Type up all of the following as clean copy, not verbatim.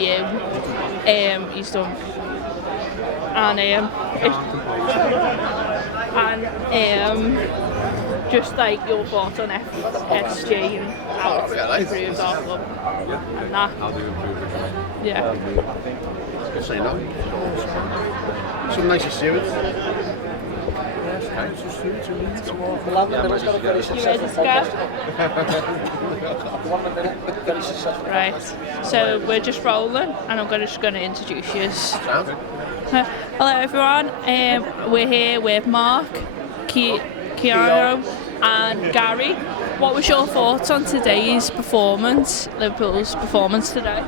debut. He's done, and just like your thoughts on SG and how it's improved our club and that. How do you improve it? Yeah. I'll say no. Some nice to see it. Right, so we're just rolling and I'm just going to introduce you. Hello everyone, we're here with Mark, Keanu and Gary. What was your thoughts on today's performance, Liverpool's performance today?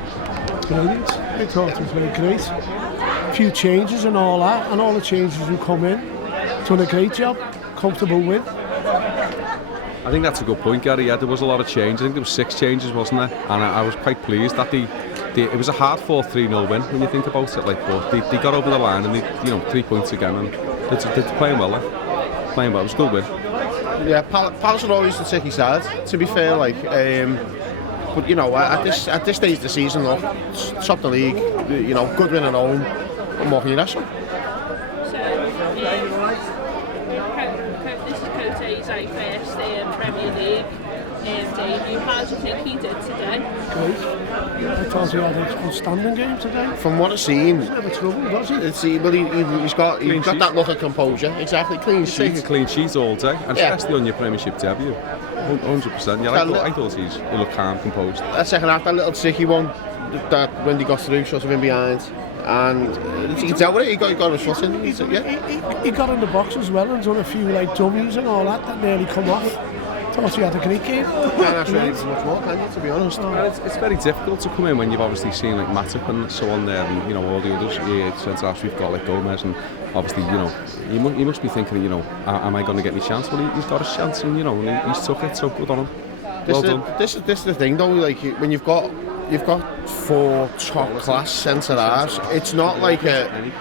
Brilliant. I thought it was very great. A few changes and all that, and all the changes who come in. Done a great job. Comfortable win. I think that's a good point, Gary. Yeah, there was a lot of change. I think there was 6 changes, wasn't there? And I was quite pleased that it was a hard 4-3-0 win when you think about it. Like, but they got over the line and 3 points again, and they're playing well. Playing well. It was a good win. Yeah, Palace are always the tricky side. To be fair, like. But at this stage of the season, look, top of the league, good win at home. What more can you ask for? So, this is Cote's first Premier League debut. How do you think he did today? Great. I thought he had an outstanding game today. From what I've seen, He's never trouble, does he? He's got that look of composure. Exactly, clean sheet. Take a clean sheet all day, and especially on your Premiership debut. 100%. Yeah, I thought he looked calm, composed. That second half, that little tricky one, that when they got through, sort of in behind, and he dealt with it. He got his foot in. He got in the box as well and done a few dummies and all that nearly come off. Thought he had a great game. Can't ask really much more, can you, to be honest? It's very difficult to come in when you've obviously seen like Matip and so on there, and all the others. Centre-halves we've got like Gomez, and obviously he must be thinking, am I going to get my chance? Well, he's got his chance, and he's took it. So good on him. Well done. This is the thing though. Like when you've got 4 top-class centre-halves. It's not like he didn't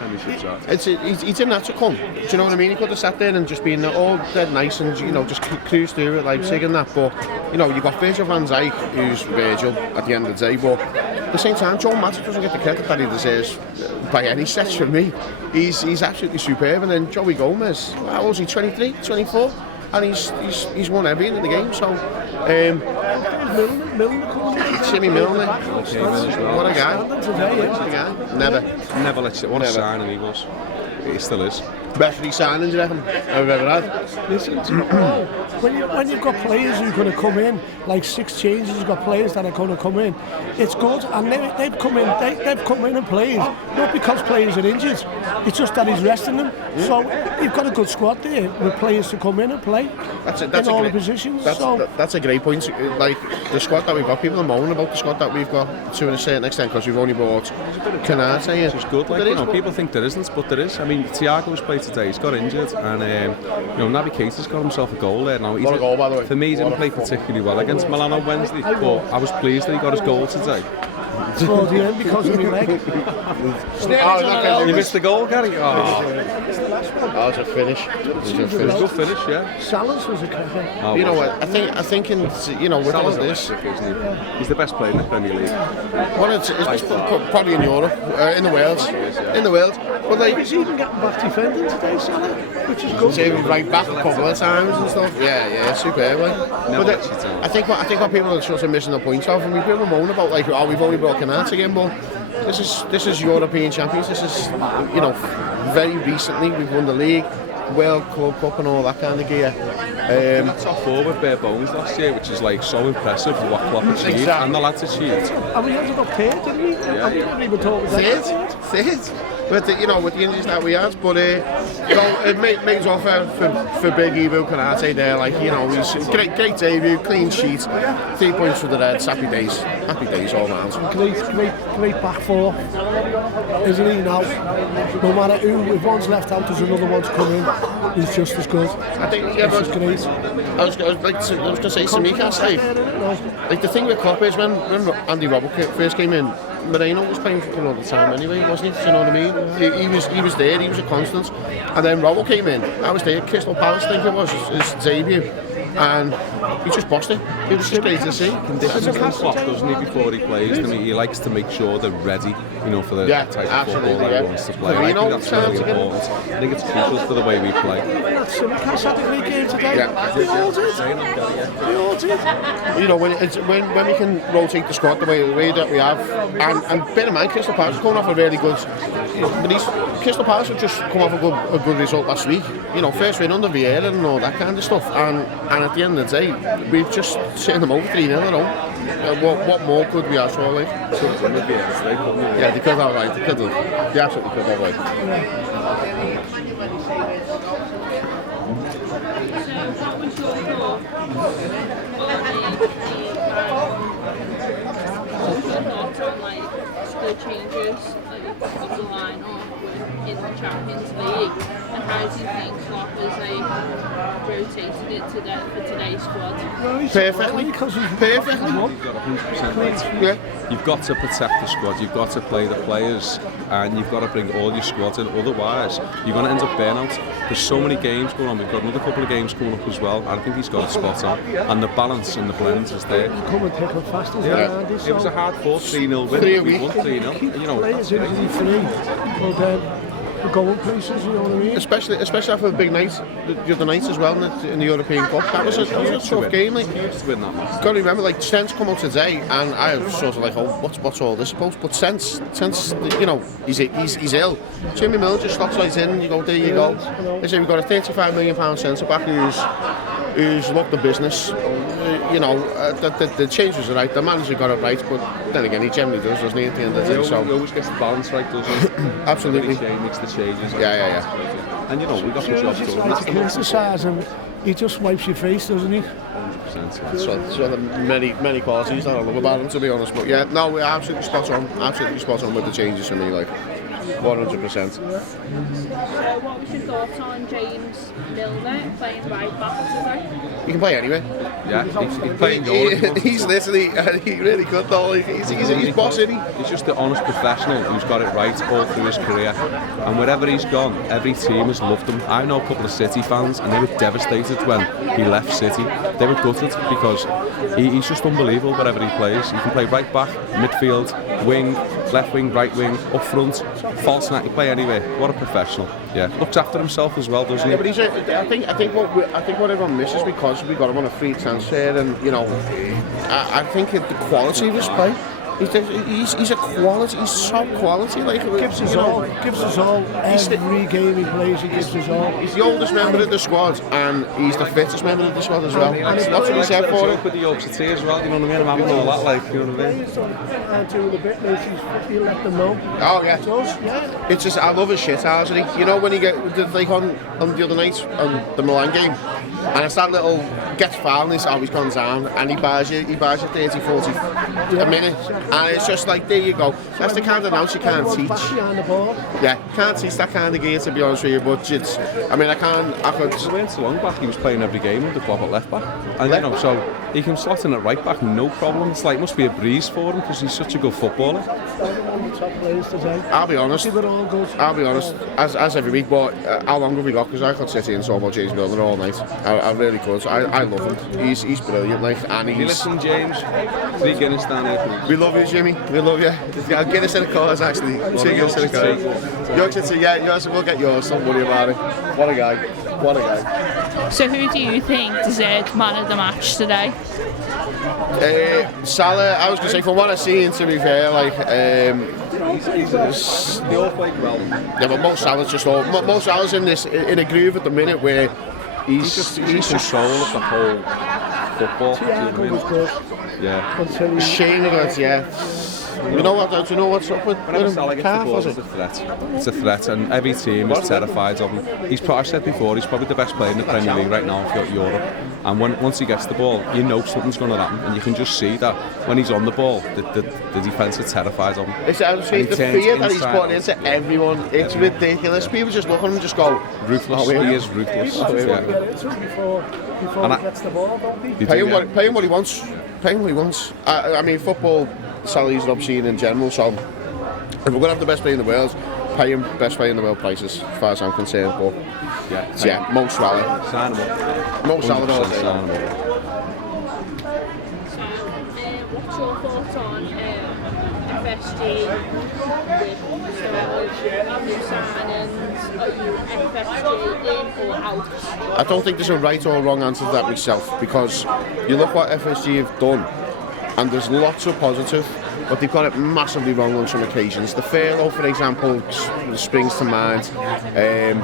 have to come. Do you know what I mean? He could have sat there and just been all dead nice and just cruise through it like Sig and that. But you've got Virgil van Dijk, who's Virgil at the end of the day. But at the same time, Joe Matip doesn't get the credit that he deserves by any stretch from me. He's absolutely superb. And then Joey Gomez, how old is he? 23, 24, and he's won everything in the game. So. Jimmy Milner, what a guy. Never let you. What a signing he was. He still is. Best free signing, do you reckon, I've ever had? Listen, when you've got players who are going to come in, like 6 changes, you've got players that are going to come in. It's good, and they've come in and played, not because players are injured. It's just that he's resting them. Yeah. So you've got a good squad there with players to come in and play in all the positions. That's a great point. Like the squad that we've got, people are moaning about the squad that we've got to a certain extent because we've only bought Canate. Which is good. Like, people think there isn't, but there is. I mean, Thiago's played today. He's got injured, and Naby Keita's got himself a goal there now. What a goal, by the way. For me, he didn't play particularly well against Milan on Wednesday, but I was pleased that he got his goal today. Towards the end because of my leg. You missed the goal, Gary? That was a finish. Good finish, yeah. Salah's was a cracker. You know what? I think in with all this, he's the best player in the Premier League. It's probably in Europe, in the world, But like, he's even getting back defending today, Salah, which is good. Saving right back a couple of times and stuff. Yeah, superb. I think what people are sort of missing the point of, and people moan about like, we've only brought Canate again, but this is European champions. This is very recently we've won the league, World Club Cup and all that kind of gear. Top 4 with bare bones last year, which is like so impressive for what Klopp achieved and the lads achieved. And we ended up third, didn't we? Yeah. We didn't even talk about third. With the injuries that we had, but it makes off for Big Evo Canate there. Like he's great debut, clean sheet, 3 points for the Reds. Happy days all round. Great back 4, isn't he now? No matter who, if one's left out, there's another one to come in. He's just as good. I think great. I was going to say to me, can't say. Like the thing with Klopp is when Andy Roberts first came in. Moreno was playing for him all the time anyway, wasn't he? Do you know what I mean? He was there, he was a constant. And then Robbo came in. I was there, Crystal Palace, I think it was his debut. and he just bossed it. It was just great to see. Conditions from Klopp, doesn't he, before he plays them? He likes to make sure they're ready, for the type of football that he wants to play. I think that's really important. I think it's crucial for the way we play. That's the Newcastle League game today. Yeah. We all did. When we can rotate the squad the way that we have, and bear in mind, Crystal Palace is coming off a really good. Crystal Palace have just come off a good result last week. First win under Vieira and all that kind of stuff. And at the end of the day, we've just sent them over 3-0 at home. What more could we ask for? Like? Yeah, they could have right. They absolutely could have right. The changes of the lineup in the Champions League, and how do you think Klopp has rotated it for today's squad? Perfectly. You've got 100%. Yeah. You've got to protect the squad. You've got to play the players, and you've got to bring all your squads in. Otherwise, you're going to end up burnout. There's so many games going on. We've got another couple of games coming up as well. I think he's got it spot on, and the balance and the blend is there. Come and pick up fast as It was a hard fought 3-0 win. We won 3-0. Players injury free. We're going places, you know what I mean? Especially after a big night, the other night as well in the European Cup. That was a tough game. Like, to win that match. Got to remember, like, Sen's come out today, and I was sort of like, oh, what's all this about? But Sen's, he's ill. Jimmy Mill just slots right in. You go, there you go. They say we've got a £35 million centre back who's looked the business. The changes are right. The manager got it right, but then again, he generally does, doesn't he? At the end of the day, so he always gets the balance right, doesn't he? Absolutely. He makes the changes. Yeah. And we got the job done. Like to criticise him, he just wipes your face, doesn't he? 100%. That's one of the many qualities that I love about him, to be honest. But yeah, no, we're absolutely spot on. Absolutely spot on with the changes for me, like 100%. So, what was your thoughts on James Milner playing right back today? He can play anyway. Yeah, he's playing goal. He's literally, he really could though. He's boss, isn't he? He's just the honest professional who's got it right all through his career. And wherever he's gone, every team has loved him. I know a couple of City fans, and they were devastated when he left City. They were gutted because he's just unbelievable wherever he plays. He can play right back, midfield, wing, left wing, right wing, up front, false nine. He can play anywhere. What a professional. Yeah, looks after himself as well, doesn't he? Yeah, but I think what everyone misses because we got him on a free transfer, and I think the quality of his play. He's a quality. He's top quality. Like gives us all. Every game he plays, he gives us all. He's the oldest member of the squad, and he's the fittest member of the squad as well. And that's what he said for it. With the Yorkshire tea as well. You know what I mean? I'm having all that, like, you know what I mean? Doing a bit, he'll let them know. Oh yeah. It does, yeah. It's just I love his shit house, and when he get like on the other night on the Milan game, and it's that little gets fouled and he's always gone down, and he buys you 30, 40 a minute. And it's just like, there you go. That's the kind of notes you can't teach. Yeah, can't teach that kind of gear, to be honest with you. But it's, I could. He went so long back, he was playing every game with the Klopp at left back. And so he can slot in at right back, no problem. It's like, must be a breeze for him because he's such a good footballer. I'll be honest, as every week, but how long have we got? Because I could sit here and talk about James Milner all night. I really could. I love him. He's brilliant, like, and he's... You listen, James, 3 Guinness down here. We love you, Jimmy. We love you. I'll get us in the cars, actually. 2 Guinness in the car. Yorkshire tea, yeah, yours, we'll get yours. Don't worry about it. What a guy. So who do you think deserved man of the match today? Salah, I was going to say, from what I've seen, to be fair, like, they all played well. Yeah, but Mo Salah's in a groove at the minute where he's control of the whole football. Thiago was good. Yeah. Shane got, yeah. You know what's up with him? Salah gets the ball, it's a threat. It's a threat, and every team is terrified of him. I said before, he's probably the best player in the Premier League right now for Europe. And once he gets the ball, you know something's going to happen, and you can just see that when he's on the ball, the defence are terrified of him. It's the fear that he's putting into everyone. It's ridiculous. People just look at him and just go, ruthless. He is ruthless. Before he gets the ball, don't he? Pay him what he wants. I mean, football salaries are obscene in general, so if we're going to have the best player in the world, pay him best player in the world prices, as far as I'm concerned. But yeah, Mo Salah. Sign him up. Mo Salah all day. Sign him up. What's your thoughts on FSG with new signings? Are you FSG in or out? I don't think there's a right or wrong answer to that myself, because you look what FSG have done, and there's lots of positive, but they've got it massively wrong on some occasions. The furlough, for example, springs to mind, and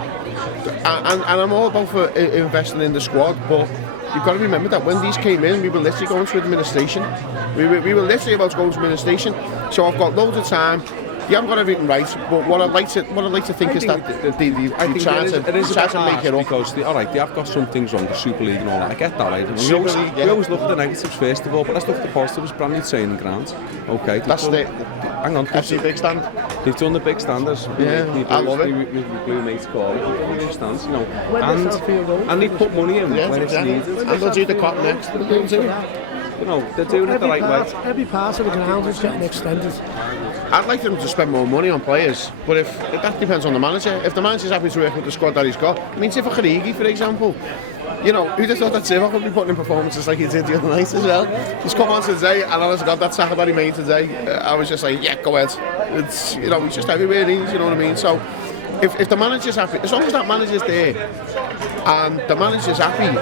I'm all about for investing in the squad, but you've got to remember that when these came in, we were literally going to administration. We were literally about to go to administration. So I've got loads of time. You haven't got everything right, but what I'd like to think is that they try to make it up. Because they have got some things wrong, the Super League and all that. I get that, right? We always look at the negatives first of all, but let's look at the positives. Brand new training ground. Okay. That's the hang on. FC big stand. They've done the big standards. I love it. We blue mates call it. Big stands, you know. And they put money in when it's needed. And they'll do the cop next. You know, they're doing it the right way. Every part of the ground is getting extended. I'd like them to spend more money on players, but if that depends on the manager. If the manager's happy to work with the squad that he's got, I mean, Tifa Kharigi, for example, you know, who'd have thought that Tifa would be putting in performances like he did the other night as well? He's come on today, and honest to God, that tackle that he made today, I was just like, yeah, go ahead. It's, you know, he's just everywhere, you know what I mean? So, if the manager's happy, as long as that manager's there, and the manager's happy,